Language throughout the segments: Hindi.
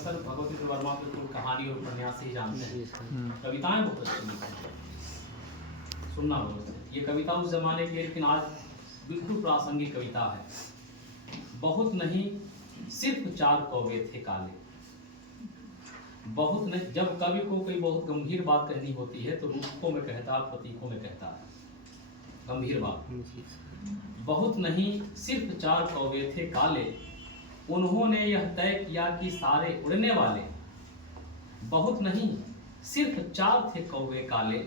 अक्सर भगवती श्री वर्मा को कोई कहानी और उपन्यास ही जानते हैं, कविताएं बहुत अच्छी लिखते हैं, सुनना बहुत है। ये कविता उस जमाने की, लेकिन आज बिल्कुल प्रासंगिक कविता है। बहुत नहीं सिर्फ 4 कौवे थे काले। बहुत नहीं, जब कवि को कोई बहुत गंभीर बात कहनी होती है तो रूपकों में कहता है, प्रतीकों में कहता है गंभीर बात। बहुत नहीं सिर्फ 4 कौवे थे काले, उन्होंने यह तय किया कि सारे उड़ने वाले। बहुत नहीं सिर्फ 4 थे कौवे काले,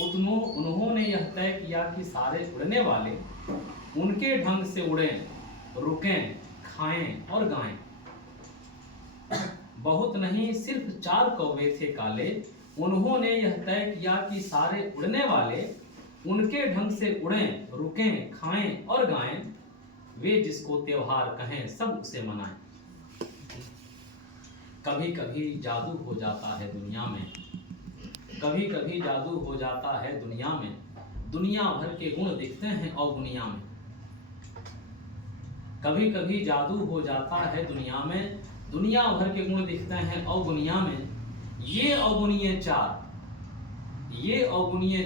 उन्होंने यह तय किया कि सारे उड़ने वाले उनके ढंग से उड़ें, रुकें, खाएं और गाएं। बहुत नहीं सिर्फ 4 कौवे थे काले, उन्होंने यह तय किया कि सारे उड़ने वाले उनके ढंग से उड़ें, रुकें, खाएं और गाएं। वे जिसको त्योहार कहें सब उसे मनाएं। कभी कभी जादू हो जाता है दुनिया में, कभी कभी जादू हो जाता है दुनिया में, दुनिया भर के गुण दिखते हैं अवगुनिया में। कभी कभी जादू हो जाता है दुनिया में, दुनिया भर के गुण दिखते हैं अवगुनिया में। ये अवगुणीय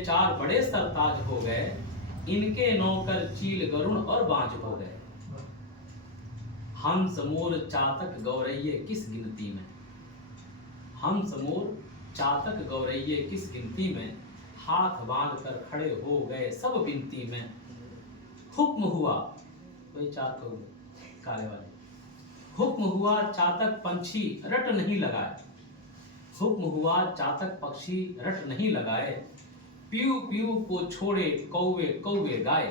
4 बड़े सरताज हो गए, इनके नौकर चील गरुड़ और बाज हो गए। हंस मोर चातक गौरैये किस गिनती में, हंस मोर चातक गौरैये किस गिनती में, हाथ बांध कर खड़े हो गए सब बिनती में। हुक्म हुआ, वही 4 कौवे काले वाले, हुक्म हुआ चातक पंछी रट नहीं लगाए। हुक्म हुआ चातक पक्षी रट नहीं लगाए, पीऊ पीऊ को छोड़े कौवे कौवे गाए।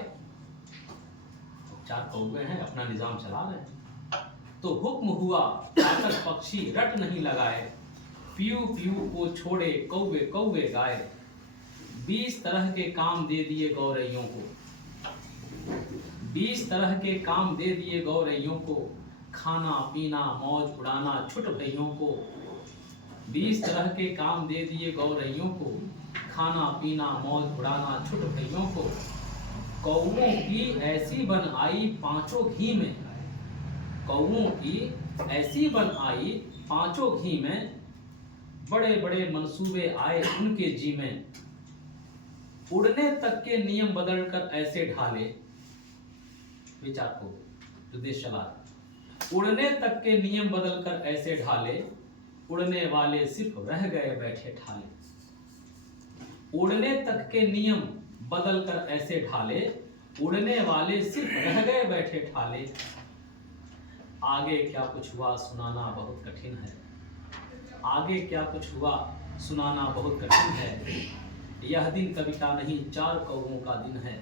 4 कौवे हैं, अपना निजाम चला रहे हैं। तो हुक्म हुआ चातक पक्षी रट नहीं लगाए, पीऊ पीऊ को छोड़े कौवे कौवे गाए। 20 तरह के काम दे दिए गौरैयों को, 20 तरह के काम दे दिए गौरैयों को, खाना पीना मौज उड़ाना छुट भैयों को। 20 तरह के काम दे दिए गौरैयों को, खाना पीना मौज उड़ाना छुट भैयों को। कौवों की ऐसी बन आई 5 घी में, कौवों की ऐसी बन आई 5 घी में, बड़े बड़े मंसूबे आए उनके जी में। उड़ने तक के नियम बदलकर ऐसे ढाले, विचार को जो देश चला, उड़ने तक के नियम बदलकर ऐसे ढाले, उड़ने वाले सिर्फ रह गए बैठे ठाले। उड़ने तक के नियम बदलकर ऐसे ढाले, उड़ने वाले सिर्फ रह गए बैठे ठाले। आगे क्या कुछ हुआ सुनाना बहुत कठिन है, आगे क्या कुछ हुआ सुनाना बहुत कठिन है। यह दिन कवि का नहीं 4 कौवों का दिन है।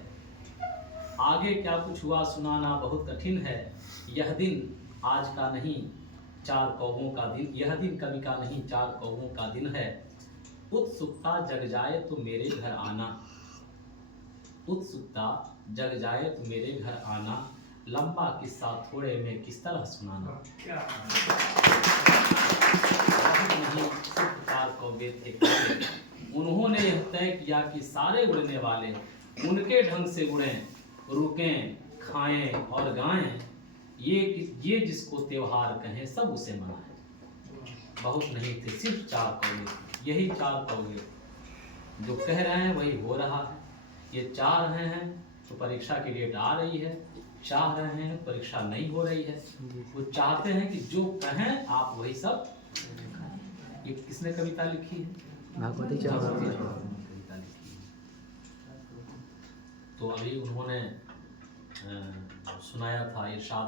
आगे क्या कुछ हुआ सुनाना बहुत कठिन है, यह दिन आज का नहीं 4 कौवों का दिन, यह दिन कवि का नहीं 4 कौवों का दिन है। उत्सुकता जग जाए तो मेरे घर आना, उत्सुकता जग जाए तो मेरे घर आना, लंबा किस्सा थोड़े में किस तरह सुनाना। नहीं सिर्फ 4 कौवे थे काले, उन्होंने यह तय किया कि सारे उड़ने वाले उनके ढंग से उड़ें, रुकें, खाएं और गाएं। ये जिसको त्योहार कहें सब उसे मनाएं। बहुत नहीं थे सिर्फ 4 कौवे, यही 4 कौवे जो कह रहे हैं वही हो रहा है। ये चाह रहे हैं तो परीक्षा की डेट आ रही है, चाह रहे हैं परीक्षा नहीं हो रही है। वो चाहते हैं कि जो कहें आप वही सब। ये किसने कविता लिखी है? भगवती कविता लिखी है। तो अभी उन्होंने सुनाया था, इरशाद ने